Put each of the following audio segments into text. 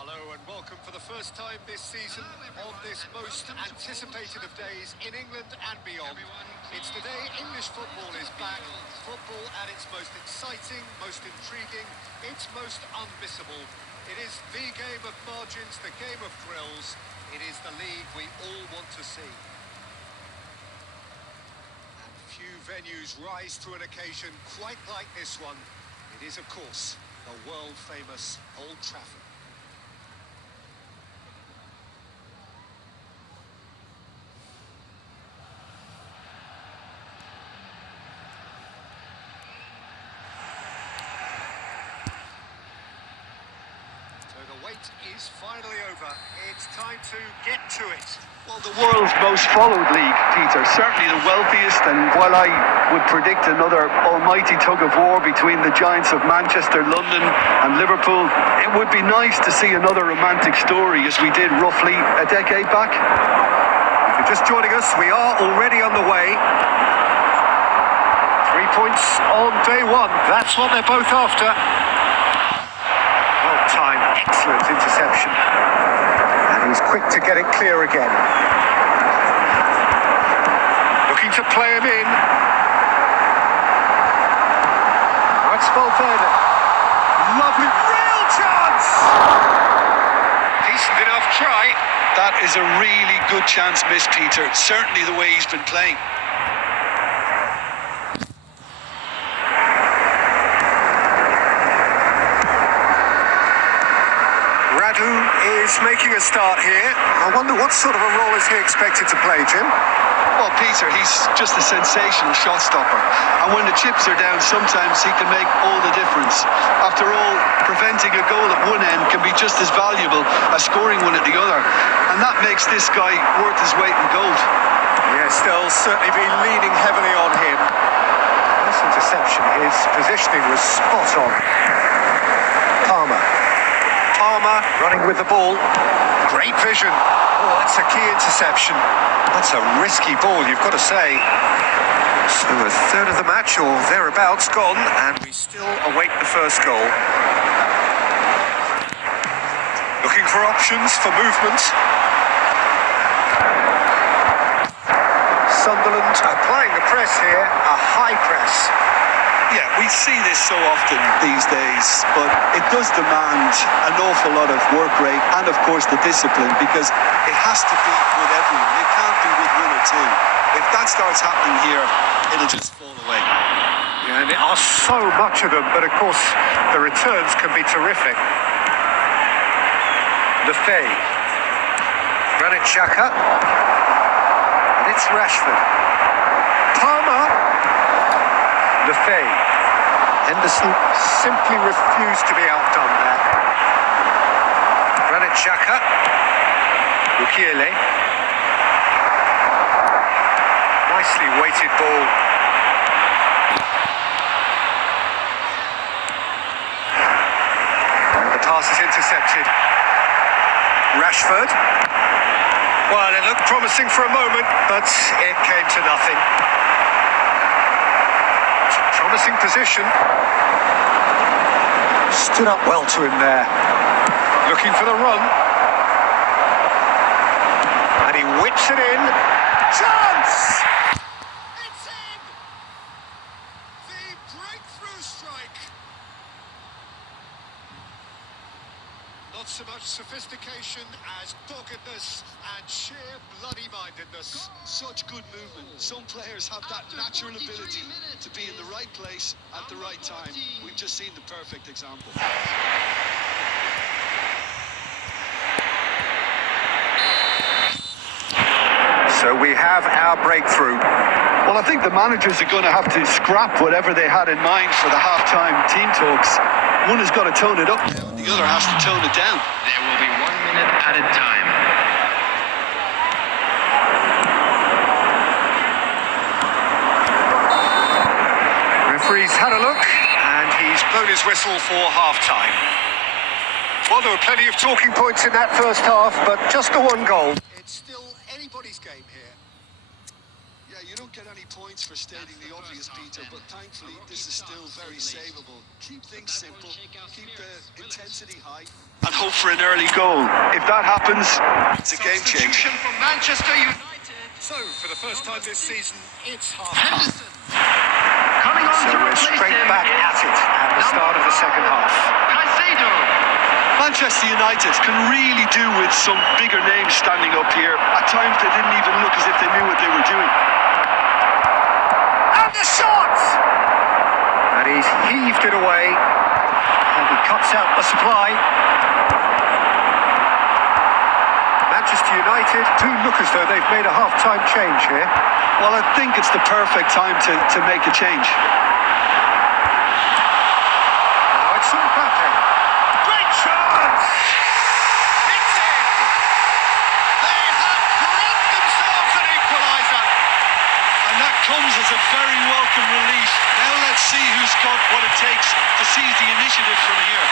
Hello and welcome for the first time this season on this most anticipated of days in England and beyond. It's the day English football is back. Football at its most exciting, most intriguing, its most unmissable. It is the game of margins, the game of thrills. It is the league we all want to see. And few venues rise to an occasion quite like this one. It is, of course, the world-famous Old Trafford. The wait is finally over. It's time to get to it. Well, the world's most followed league, Peter, certainly the wealthiest, and while I would predict another almighty tug of war between the giants of Manchester, London and Liverpool, it would be nice to see another romantic story as we did roughly a decade back. If you're just joining us, we are already on the way. 3 points on day one. That's what they're both after. Time, excellent interception, and he's quick to get it clear again. Looking to play him in. That's Valverde. Lovely, real chance! Decent enough try. That is a really good chance missed, Peter. Certainly the way he's been playing. Is making a start here. I wonder what sort of a role is he expected to play, Jim? Well, Peter, he's just a sensational shot stopper. And when the chips are down, sometimes he can make all the difference. After all, preventing a goal at one end can be just as valuable as scoring one at the other. And that makes this guy worth his weight in gold. Yes, they'll certainly be leaning heavily on him. This interception, his positioning was spot on. Palmer running with the ball. Great vision. Oh, that's a key interception. That's a risky ball, you've got to say. So a third of the match or thereabouts gone, and we still await the first goal. Looking for options for movement. Sunderland applying the press here, a high press. Yeah, we see this so often these days, but it does demand an awful lot of work rate and, of course, the discipline, because it has to be with everyone. It can't be with one or two. If that starts happening here, it'll just fall away. Yeah, and there are so much of them, but, of course, the returns can be terrific. Lefay. Granit Xhaka. And it's Rashford. Palmer. Lefay. Henderson simply refused to be outdone there. Granit Xhaka. Mukiele. Nicely weighted ball. And the pass is intercepted. Rashford. Well, it looked promising for a moment, but it came to nothing. Promising position. Stood up well to him there. Looking for the run. And he whips it in. Chance! It's in! The breakthrough strike. Not so much sophistication as doggedness and sheer bloody-mindedness. Such good movement. Some players have that natural ability to be in the right place at the right time. We've just seen the perfect example. So we have our breakthrough. Well, I think the managers are going to have to scrap whatever they had in mind for the half-time team talks. One has got to tone it up now, and the other has to tone it down. There will be 1 minute added time. Referee's had a look, and he's blown his whistle for half-time. Well, there were plenty of talking points in that first half, but just the one goal. It's still anybody's game here. Yeah, you don't get any points for stating the obvious, Peter, but thankfully this is still very savable. Keep things simple, keep the intensity high, and hope for an early goal. If that happens, it's a game changer. Substitution from Manchester United. So, for the first time this season, it's half. Coming on So to we're replace straight him back is at it at the start of the second half. Caicedo. Manchester United can really do with some bigger names standing up here. At times they didn't even look as if they knew what they were doing. And the shot! And he's heaved it away. And he cuts out the supply. Manchester United do look as though they've made a half-time change here. Well, I think it's the perfect time to make a change. Now it's Mbappe. Great chance! It's in! They have grabbed themselves an equaliser. And that comes as a very welcome relief. Now let's see who's got what it takes to seize the initiative from here.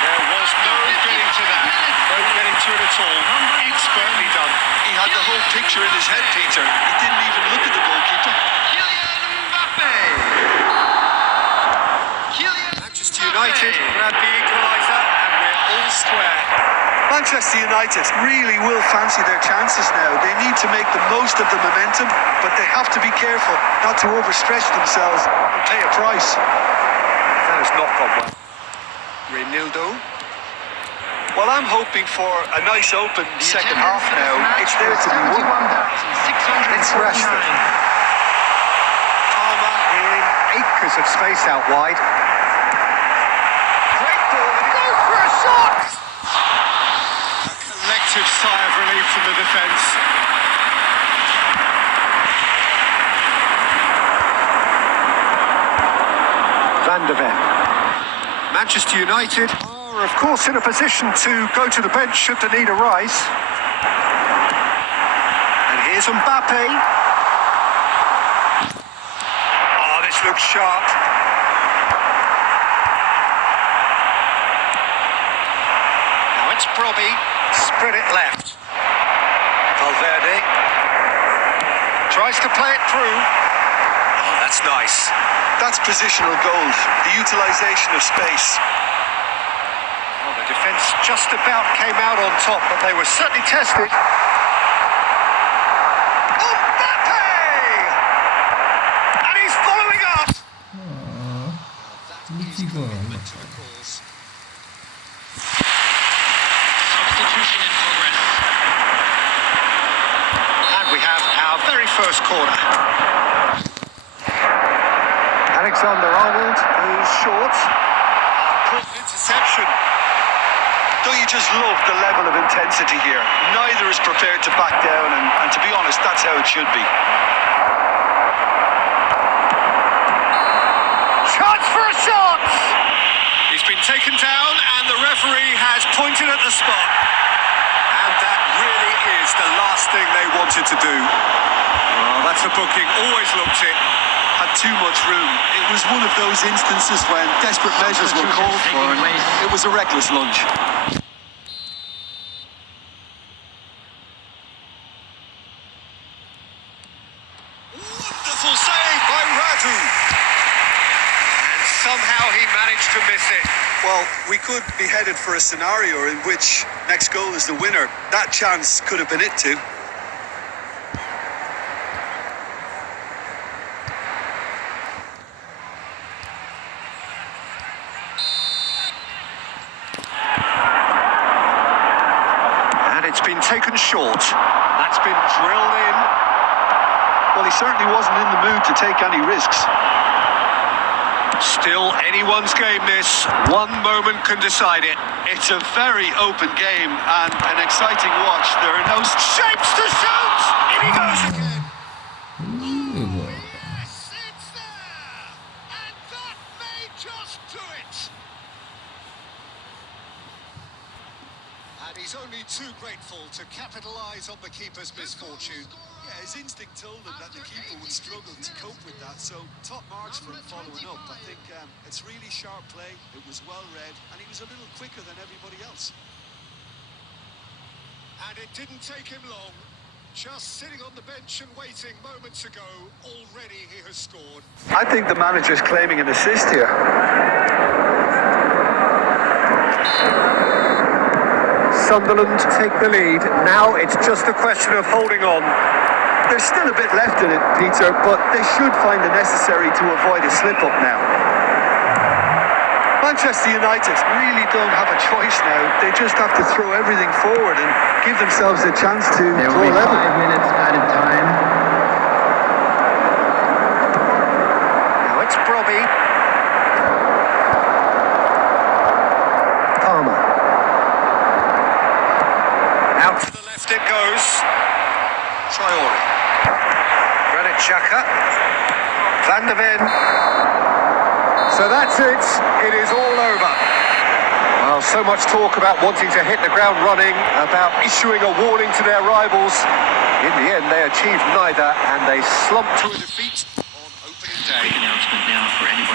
There was no getting to that. No getting to it at all. Expertly done. He had the whole picture in his head, Peter. He didn't even look at the goalkeeper. Manchester United grab the equaliser and we're all square. Manchester United really will fancy their chances now. They need to make the most of the momentum, but they have to be careful not to overstretch themselves and pay a price. That has not gone well. Renildo. Well, I'm hoping for a nice open second half now. It's there to be won. It's Rashford. Palmer in acres of space out wide. Great ball, and he goes for a shot! A collective sigh of relief from the defence. Van de Ven. Manchester United are, of course, in a position to go to the bench should the need arise. And here's Mbappe. Oh, this looks sharp. Now it's Brobby. Spread it left. Valverde. Tries to play it through. Oh, that's nice. That's positional gold, the utilisation of space. Well, the defence just about came out on top, but they were certainly tested. Mbappe! And he's following up! Substitution in progress. And we have our very first corner. Alexander-Arnold, who's short. Good interception. Don't you just love the level of intensity here? Neither is prepared to back down, and to be honest, that's how it should be. Chance for a shot! He's been taken down, and the referee has pointed at the spot. And that really is the last thing they wanted to do. Well, that's a booking. Always looked it. Had too much room. It was one of those instances when desperate measures were called for, and it was a reckless lunge. Wonderful save by Radu. And somehow he managed to miss it. Well, we could be headed for a scenario in which next goal is the winner. That chance could have been it too. It's been taken short. That's been drilled in. Well, he certainly wasn't in the mood to take any risks. Still anyone's game this. One moment can decide it. It's a very open game and an exciting watch. There are no shapes to shoot! In he goes again. Oh, yes, it's there! And that may just do it. And he's only too grateful to capitalise on the keeper's misfortune. Yeah, his instinct told him that the keeper would struggle to cope with that, so top marks for him following up. I think it's really sharp play, it was well read, and he was a little quicker than everybody else. And it didn't take him long. Just sitting on the bench and waiting moments ago, already he has scored. I think the manager's claiming an assist here. Sunderland take the lead. Now it's just a question of holding on. There's still a bit left in it, Peter, but they should find the necessary to avoid a slip-up now. Manchester United really don't have a choice now. They just have to throw everything forward and give themselves a chance to There draw will be level. 5 minutes added time. Now it's Brobby. Palmer. Out to the left it goes. Traore. Granit Xhaka. Van de Ven. So that's it. It is all over. Well, so much talk about wanting to hit the ground running, about issuing a warning to their rivals. In the end, they achieved neither, and they slumped to a defeat on opening day. Quick announcement now for anybody